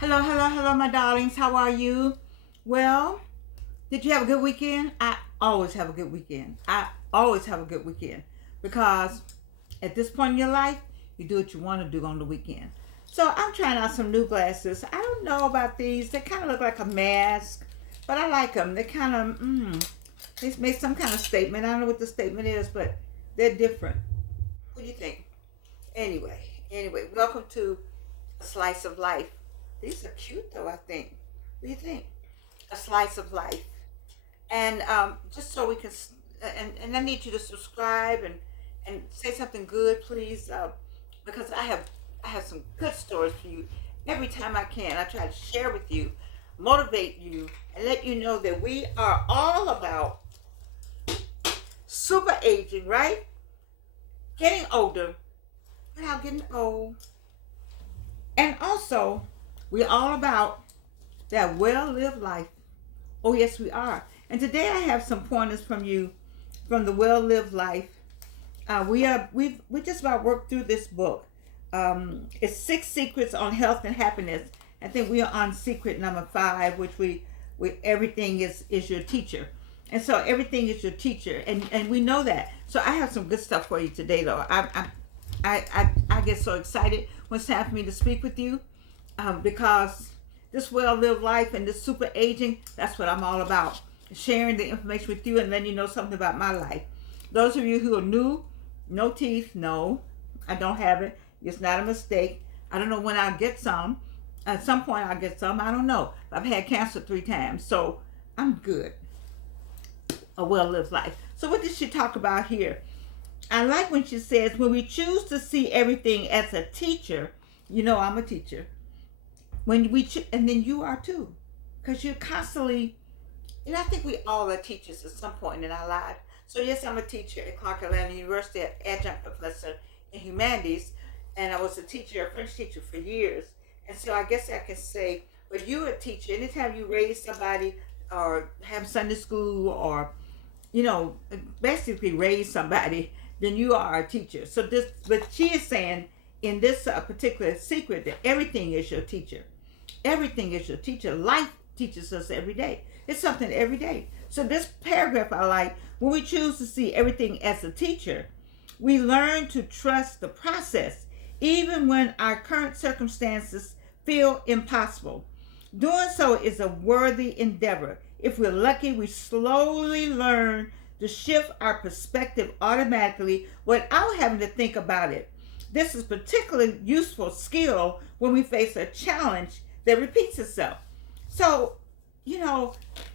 Hello, hello, hello, my darlings. How are you? Well, did you have a good weekend? I always have a good weekend. I always have a good weekend because at this point in your life, you do what you want to do on the weekend. So I'm trying out some new glasses. I don't know about these. They kind of look like a mask, but I like them. They kind of, they make some kind of statement. I don't know what the statement is, but they're different. What do you think? Anyway, welcome to A Slice of Life. These are cute though, I think. What do you think? A slice of life. And just so we can, and I need you to subscribe and say something good, please, because I have some good stories for you. Every time I can, I try to share with you, motivate you, and let you know that we are all about super aging, right? Getting older without getting old. And also, we're all about that well-lived life. Oh, yes, we are. And today I have some pointers from you from the well-lived life. We just about worked through this book. It's 6 secrets on health and happiness. I think we are on secret number 5, which we everything is your teacher. And so everything is your teacher, and we know that. So I have some good stuff for you today, though. I get so excited when it's time for me to speak with you, because this well-lived life and this super aging, that's what I'm all about. Sharing the information with you and letting you know something about my life. Those of you who are new, no teeth, no, I don't have it. It's not a mistake. I don't know when I'll get some. At some point I'll get some. I don't know. I've had cancer 3 times, so I'm good. A well-lived life. So what did she talk about here? I like when she says, when we choose to see everything as a teacher, you know I'm a teacher. And then you are too, because you're constantly, and I think we all are teachers at some point in our life. So yes, I'm a teacher at Clark Atlanta University, an adjunct professor in humanities, and I was a teacher, a French teacher for years. And so I guess I can say, but you're a teacher. Anytime you raise somebody or have Sunday school or, basically raise somebody, then you are a teacher. So but she is saying in this particular secret that everything is your teacher. Everything is your teacher. Life teaches us every day. It's something every day. So this paragraph I like, when we choose to see everything as a teacher, we learn to trust the process, even when our current circumstances feel impossible. Doing so is a worthy endeavor. If we're lucky, we slowly learn to shift our perspective automatically without having to think about it. This is particularly useful skill when we face a challenge that repeats itself. So,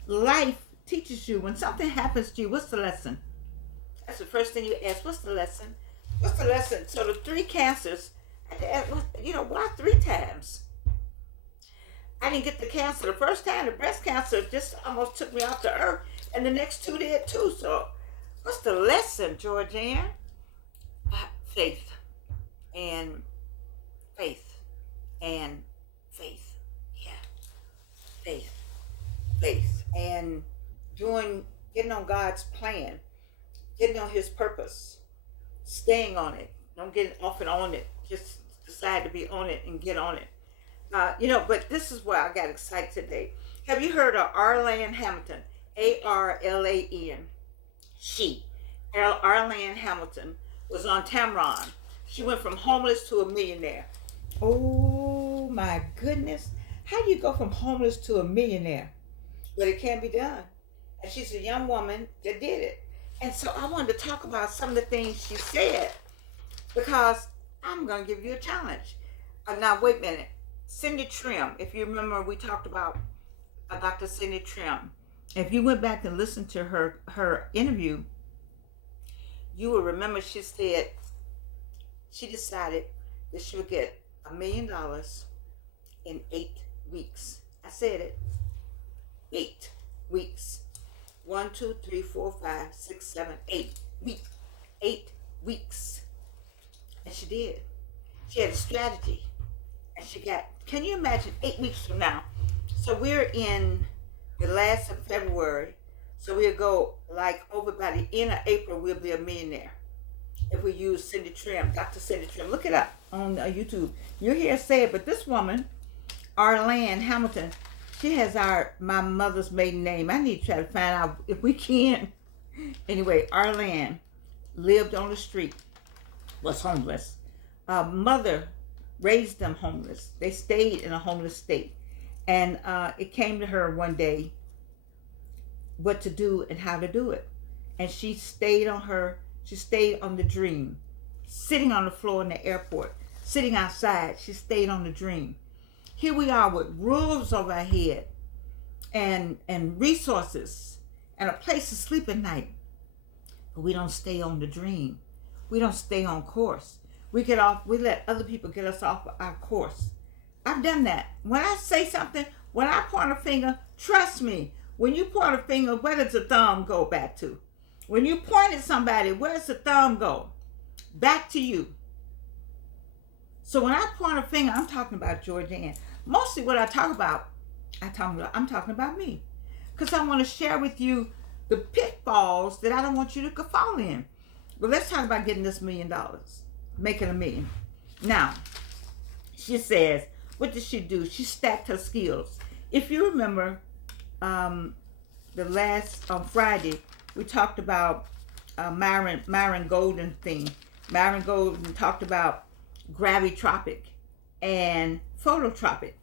life teaches you when something happens to you, what's the lesson? That's the first thing you ask. What's the lesson? What's the lesson? So the 3 cancers, I had to ask, why 3 times? I didn't get the cancer the first time. The breast cancer just almost took me off the earth, and the next 2 did too. So what's the lesson, Georgianne? Faith and faith and faith. Yeah. Faith and getting on God's plan, getting on his purpose, staying on it. Don't get off and on it. Just decide to be on it and get on it. But this is why I got excited today. Have you heard of Arlan Hamilton? Arlan. Arlan Hamilton was on Tamron. She went from homeless to a millionaire. Oh my goodness. How do you go from homeless to a millionaire? But it can be done. And she's a young woman that did it. And so I wanted to talk about some of the things she said, because I'm going to give you a challenge. Now, wait a minute. Cindy Trim, if you remember, we talked about Dr. Cindy Trim. If you went back and listened to her interview, you will remember she said she decided that she would get $1 million in 8 weeks. I said it. 8 weeks. 1, 2, 3, 4, 5, 6, 7, 8 weeks. 8 weeks. And she did. She had a strategy. And she got, can you imagine 8 weeks from now? So we're in the last of February. So we'll go over by the end of April, we'll be a millionaire. If we use Cindy Trim, Dr. Cindy Trim. Look it up on YouTube. You'll hear her say it, but this woman Arlan Hamilton. She has my mother's maiden name. I need to try to find out if we can. Anyway, Arlan lived on the street, was homeless. Mother raised them homeless. They stayed in a homeless state. And it came to her one day what to do and how to do it. And she stayed on the dream. Sitting on the floor in the airport, sitting outside, she stayed on the dream. Here we are with roofs over our head and resources and a place to sleep at night. But we don't stay on the dream. We don't stay on course. We let other people get us off our course. I've done that. When I say something, when I point a finger, trust me, when you point a finger, where does the thumb go back to? When you point at somebody, where does the thumb go? Back to you. So when I point a finger, I'm talking about Georgianne. Mostly what I talk about, I'm talking about me. Because I want to share with you the pitfalls that I don't want you to fall in. But let's talk about getting this $1 million. Making $1 million. Now, she says, what did she do? She stacked her skills. If you remember, on Friday, we talked about Myron Golden thing. Myron Golden talked about gravitropic and phototropic.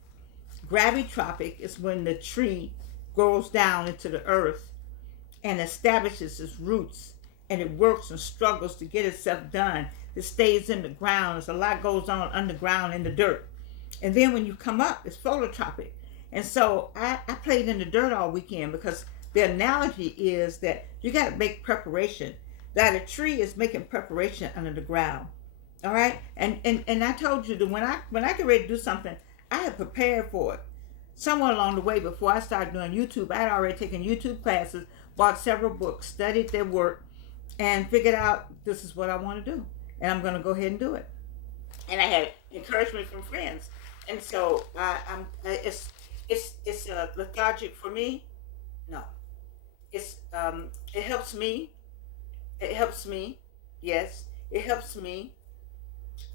Gravitropic is when the tree grows down into the earth and establishes its roots, and it works and struggles to get itself done. It stays in the ground. There's a lot goes on underground in the dirt. And then when you come up, it's phototropic. And so I played in the dirt all weekend because the analogy is that you got to make preparation. That a tree is making preparation under the ground. All right? And I told you that when I get ready to do something, I had prepared for it. Somewhere along the way, before I started doing YouTube, I had already taken YouTube classes, bought several books, studied their work, and figured out this is what I want to do. And I'm going to go ahead and do it. And I had encouragement from friends. And so it's lethargic for me. No. It helps me. It helps me. Yes, it helps me.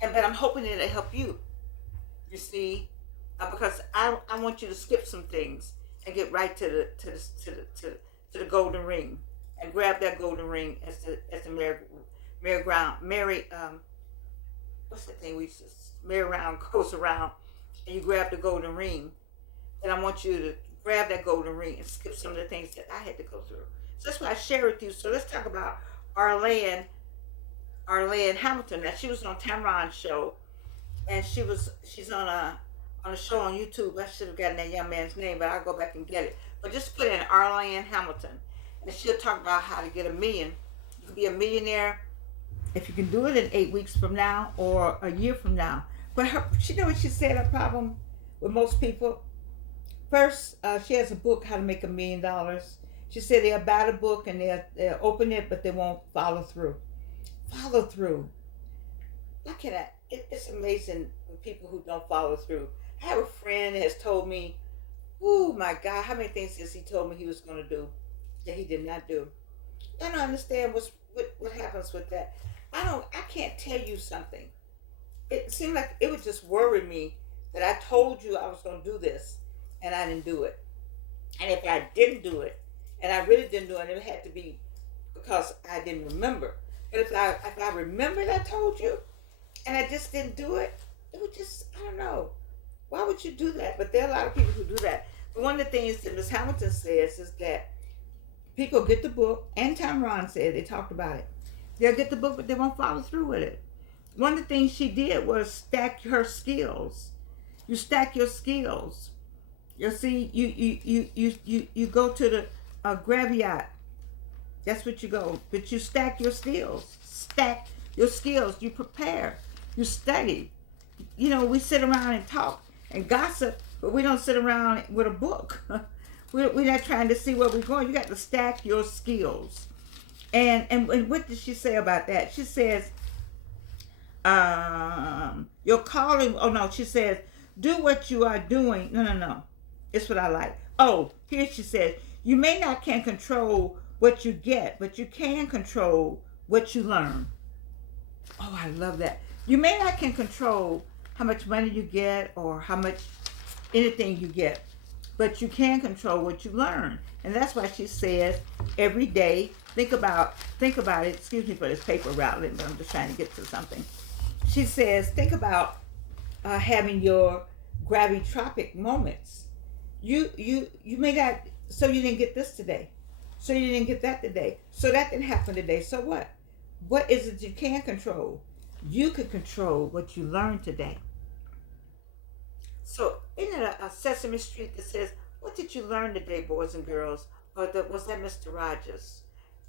But I'm hoping it'll help you. You see, because I want you to skip some things and get right to the golden ring and grab that golden ring as the what's that thing we just merry-round goes around, and you grab the golden ring. And I want you to grab that golden ring and skip some of the things that I had to go through. So that's why I share with you. So let's talk about Arlan Hamilton. Now, she was on Tamron's show, and she's on a show on YouTube. I should have gotten that young man's name, but I'll go back and get it. But just put in Arlan Hamilton, and she'll talk about how to get $1 million. You can be a millionaire if you can do it in 8 weeks from now or a year from now. But she know what she said, her problem with most people? First, she has a book, How to Make $1 Million. She said they'll buy the book and they'll open it, but they won't follow through. Follow through. Look at that. It's amazing with people who don't follow through. I have a friend that has told me, oh my God, how many things has he told me he was going to do that he did not do? I don't understand what happens with that. I can't tell you something. It seemed like it would just worry me that I told you I was going to do this and I didn't do it. And if I didn't do it, and I really didn't do it, it had to be because I didn't remember. But if I remembered I told you and I just didn't do it, it would just, I don't know. Why would you do that? But there are a lot of people who do that. But one of the things that Ms. Hamilton says is that people get the book, and Tamron said, they talked about it. They'll get the book, but they won't follow through with it. One of the things she did was stack her skills. You stack your skills. You see, you go to the graveyard. That's what you go. But you stack your skills. Stack your skills. You prepare. You study. You know, we sit around and talk and gossip, but we don't sit around with a book. We're not trying to see where we're going. You got to stack your skills. And what did she say about that? She says, your calling, oh no, she says, do what you are doing. No. It's what I like. Oh, here she says, you may not can control what you get, but you can control what you learn. Oh, I love that. You may not can control how much money you get or how much anything you get, but you can control what you learn. And that's why she says every day, think about it. Excuse me for this paper rattling, but I'm just trying to get to something. She says, think about having your gravitropic moments. You may not. So you didn't get this today. So you didn't get that today. So that didn't happen today. So what? What is it you can control? You can control what you learned today. So isn't it a Sesame Street that says, "What did you learn today, boys and girls?" Or was that Mr. Rogers?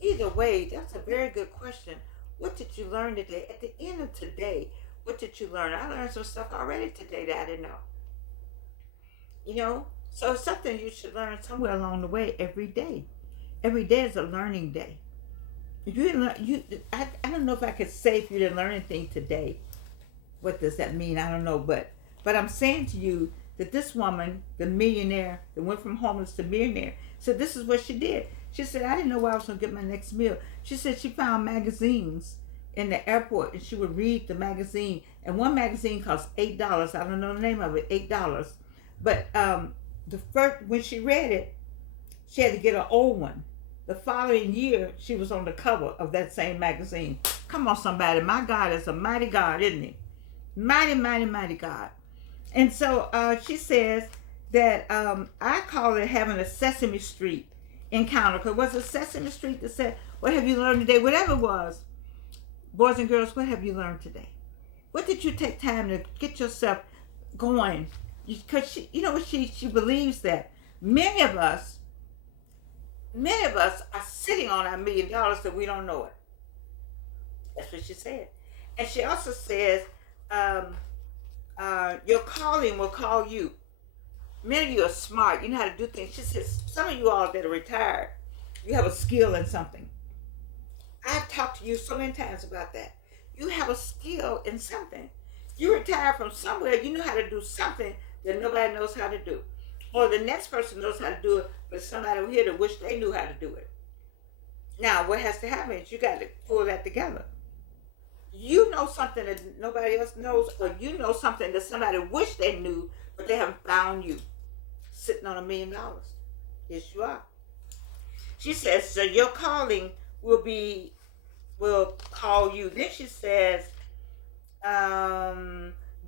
Either way, that's a very good question. What did you learn today? At the end of today, what did you learn? I learned some stuff already today that I didn't know. So it's something you should learn somewhere along the way every day. Every day is a learning day. If you didn't learn, I don't know if I could say if you didn't learn anything today. What does that mean? I don't know, but I'm saying to you that this woman, the millionaire that went from homeless to millionaire, said this is what she did. She said, I didn't know where I was going to get my next meal. She said she found magazines in the airport and she would read the magazine. And one magazine cost $8. I don't know the name of it, $8. But the first, when she read it, she had to get an old one. The following year, she was on the cover of that same magazine. Come on, somebody. My God is a mighty God, isn't he? Mighty, mighty, mighty God. And so she says that I call it having a Sesame Street encounter. Because it was a Sesame Street that said, what have you learned today? Whatever it was. Boys and girls, what have you learned today? What did you take time to get yourself going? Because she believes that many of us are sitting on our $1 million that we don't know it. That's what she said. And she also says, your calling will call you. Many of you are smart. You know how to do things. She says, some of you all that are retired, you have a skill in something. I've talked to you so many times about that. You have a skill in something. You retired from somewhere, you know how to do something that nobody knows how to do. Or the next person knows how to do it, but somebody over here that wish they knew how to do it. Now, what has to happen is you got to pull that together. You know something that nobody else knows, or you know something that somebody wish they knew, but they haven't found you sitting on $1 million. Yes, you are. She says, so your calling will call you. Then she says,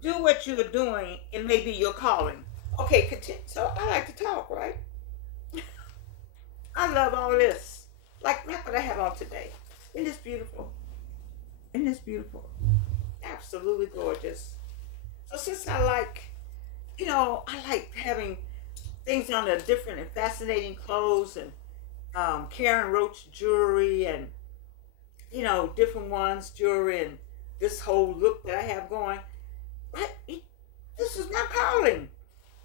do what you are doing. It may be your calling. Okay, continue. So I like to talk, right? I love all this. Like what I have on today. Isn't this beautiful? Isn't this beautiful? Absolutely gorgeous. So since I like having things on the different and fascinating clothes and Karen Roach jewelry and different ones jewelry and this whole look that I have going. This is my calling.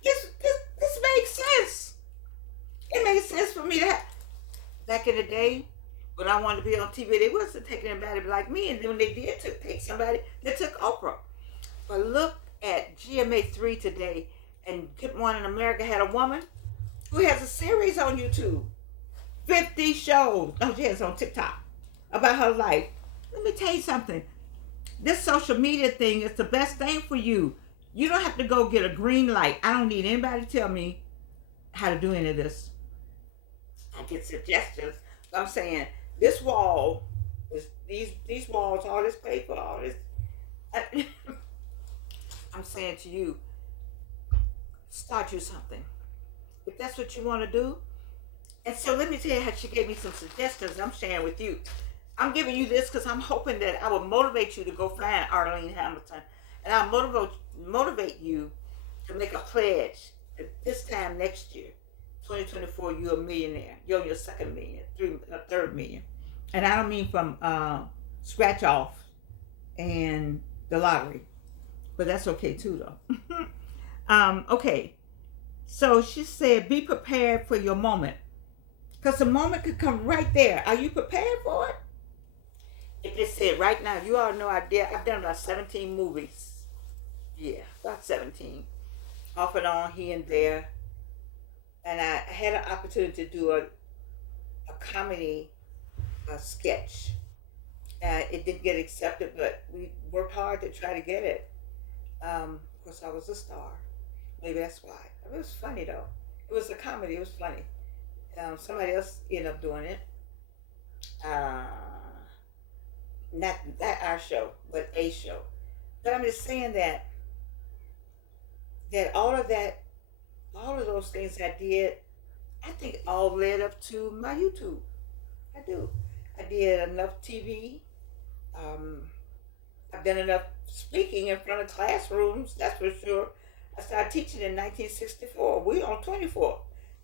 This makes sense. It makes sense for me to have. Back in the day, when I wanted to be on TV, they wasn't taking anybody like me. And then when they did take somebody, they took Oprah. But look at GMA3 today, and Good Morning America had a woman who has a series on YouTube. 50 shows. No, she has on TikTok about her life. Let me tell you something. This social media thing is the best thing for you. You don't have to go get a green light. I don't need anybody to tell me how to do any of this. I get suggestions. But I'm saying this wall, these walls, all this paper, all this. I'm saying to you, start you something. If that's what you want to do. And so let me tell you how she gave me some suggestions I'm sharing with you. I'm giving you this because I'm hoping that I will motivate you to go find Arlene Hamilton. And I'll motivate you to make a pledge that this time next year, 2024, you're a millionaire. You're on your second million, third million. And I don't mean from scratch off and the lottery. But that's okay too, though. Okay. So she said, be prepared for your moment. Because the moment could come right there. Are you prepared for it? If they said right now, you all know I've done about 17 movies. Yeah, about 17. Off and on, here and there. And I had an opportunity to do a comedy sketch. It didn't get accepted, but we worked hard to try to get it. Of course, I was a star. Maybe that's why. It was funny though. It was a comedy. It was funny. Somebody else ended up doing it. Uh, not our show, but a show. But I'm just saying that all of those things I did, I think all led up to my YouTube. I do. I did enough TV. Um, I've done enough speaking in front of classrooms, that's for sure. I started teaching in 1964. We're on 24.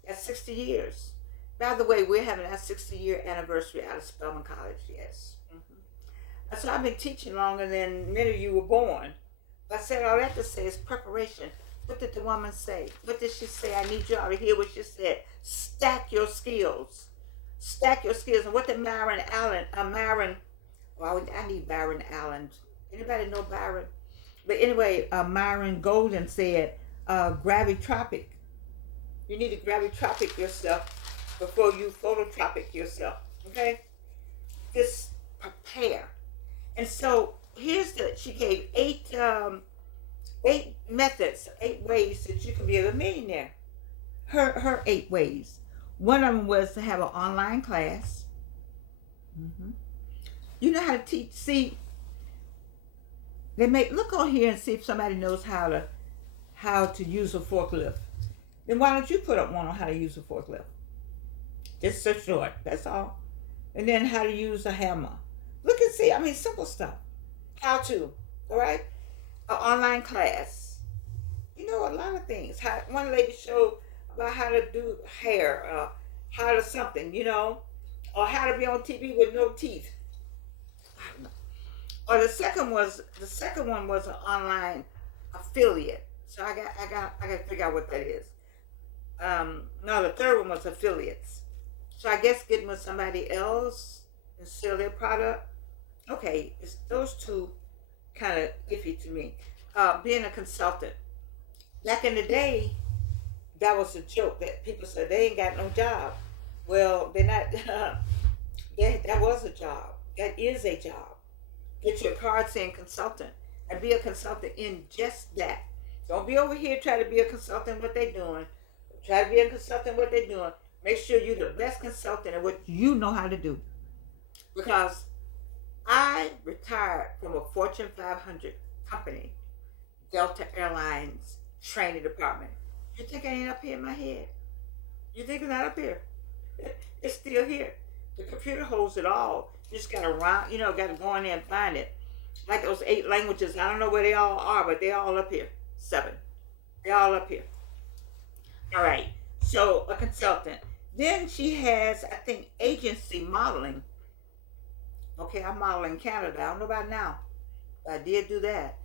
That's 60 years. By the way, we're having our 60-year anniversary out of Spelman College, yes. So I've been teaching longer than many of you were born. But I said all that to say is preparation. What did the woman say? What did she say? I need y'all to hear what she said. Stack your skills. Stack your skills. And what did well, I need Byron Allen. Anybody know Byron? But anyway, Myron Golden said, gravitropic. You need to gravitropic yourself before you phototropic yourself. Okay? Just prepare. And so she gave eight methods, 8 ways that you can be a millionaire. Her 8 ways. One of them was to have an online class. You know how to teach. See, look on here and see if somebody knows how to use a forklift. Then why don't you put up one on how to use a forklift? Just so short. That's all. And then how to use a hammer. Look and see. I mean, simple stuff. How to. All right. An online class. You know, a lot of things. One lady showed about how to do hair, how to something, or how to be on TV with no teeth. Or the second one was an online affiliate. So I got to figure out what that is. No, the third one was affiliates. So I guess getting with somebody else and sell their product. Okay, it's those two kind of iffy to me. Being a consultant. Back in the day, that was a joke that people said they ain't got no job. Well, they're not. That was a job. That is a job. Get your card saying consultant and be a consultant in just that. Don't be over here trying to be a consultant what they're doing. Try to be a consultant what they're doing. Make sure you're the best consultant at what you know how to do. Because I retired from a Fortune 500 company, Delta Airlines training department. You think I ain't up here in my head? You think it's not up here? It's still here. The computer holds it all. You just gotta gotta go in there and find it. Like those 8 languages, I don't know where they all are, but they're all up here. 7. They're all up here. All right. So a consultant. Then she has, I think, agency modeling. Okay, I model in Canada. I don't know about now, but I did do that.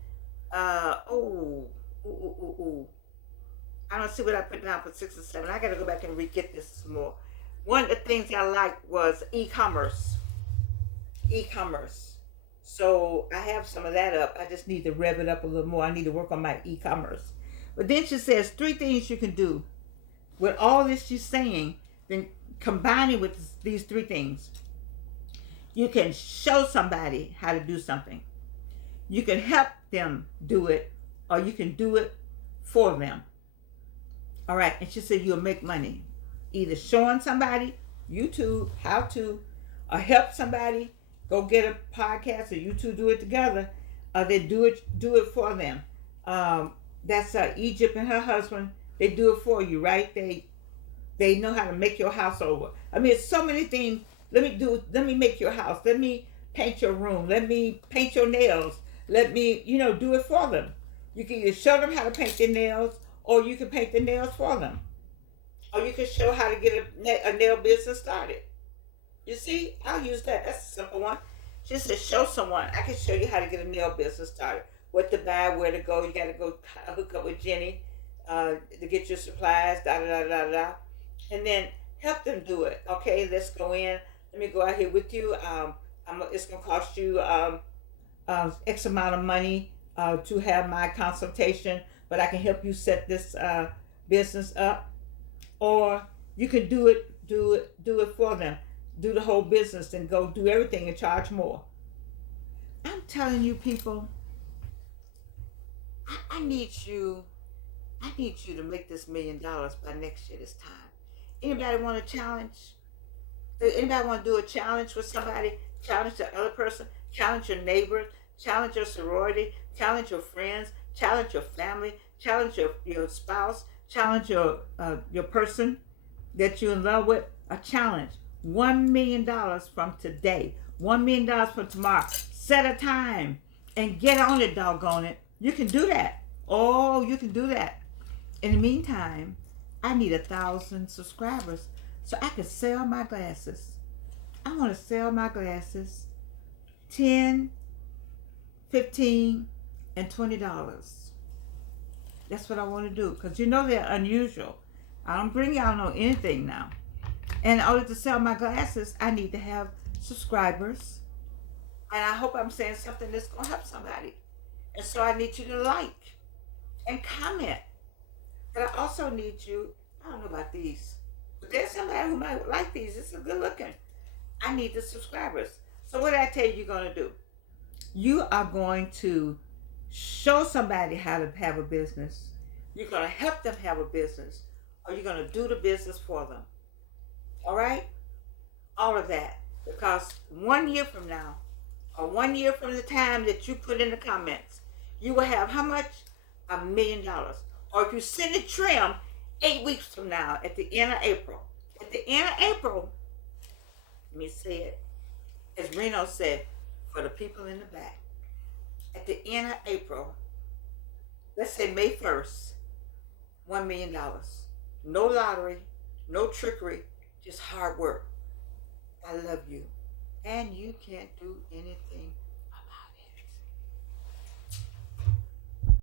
I don't see what I put down for 6 or 7. I got to go back and get this some more. One of the things I liked was e-commerce. E-commerce. So I have some of that up. I just need to rev it up a little more. I need to work on my e-commerce. But then she says 3 things you can do. With all this she's saying, then combining with these 3 things. You can show somebody how to do something. You can help them do it, or you can do it for them. All right, and she said you'll make money. Either showing somebody, YouTube, how to, or help somebody, go get a podcast, or you two do it together, or they do it for them. That's Egypt and her husband. They do it for you, right? They know how to make your house over. I mean, it's so many things. Let me make your house. Let me paint your room. Let me paint your nails. Let me, do it for them. You can either show them how to paint their nails, or you can paint the nails for them. Or you can show how to get a nail business started. You see, I'll use that. That's a simple one. She said, show someone. I can show you how to get a nail business started. What to buy, where to go. You got to go hook up with Jenny to get your supplies, da-da-da-da-da. And then help them do it. Okay, let's go in. Let me go out here with you. It's going to cost you X amount of money to have my consultation, but I can help you set this business up. Or you can do it for them. Do the whole business and go do everything and charge more. I'm telling you, people, I need you I need you to make this $1 million by next year this time. Anybody want a challenge? Anybody want to do a challenge with somebody? Challenge the other person? Challenge your neighbors? Challenge your sorority? Challenge your friends? Challenge your family? Challenge your spouse? Challenge your person that you're in love with? A challenge. $1 million from today. $1 million from tomorrow. Set a time and get on it, doggone it. You can do that. Oh, you can do that. In the meantime, I need 1,000 subscribers so I can sell my glasses. I want to sell my glasses 10, 15, and $20. That's what I want to do because you know they're unusual. I don't bring y'all no anything now. And in order to sell my glasses, I need to have subscribers. And I hope I'm saying something that's going to help somebody. And so I need you to like and comment. But I also need you, I don't know about these, but there's somebody who might like these. It's a good looking. I need the subscribers. So what did I tell you you're going to do? You are going to show somebody how to have a business. You're going to help them have a business. Or you're going to do the business for them. All right? All of that. Because 1 year from now, or 1 year from the time that you put in the comments, you will have how much? $1 million. Or if you send a trim 8 weeks from now at the end of April. At the end of April, let me say it, as Reno said, for the people in the back. At the end of April, let's say May 1st, $1 million. No lottery, no trickery, just hard work. I love you. And you can't do anything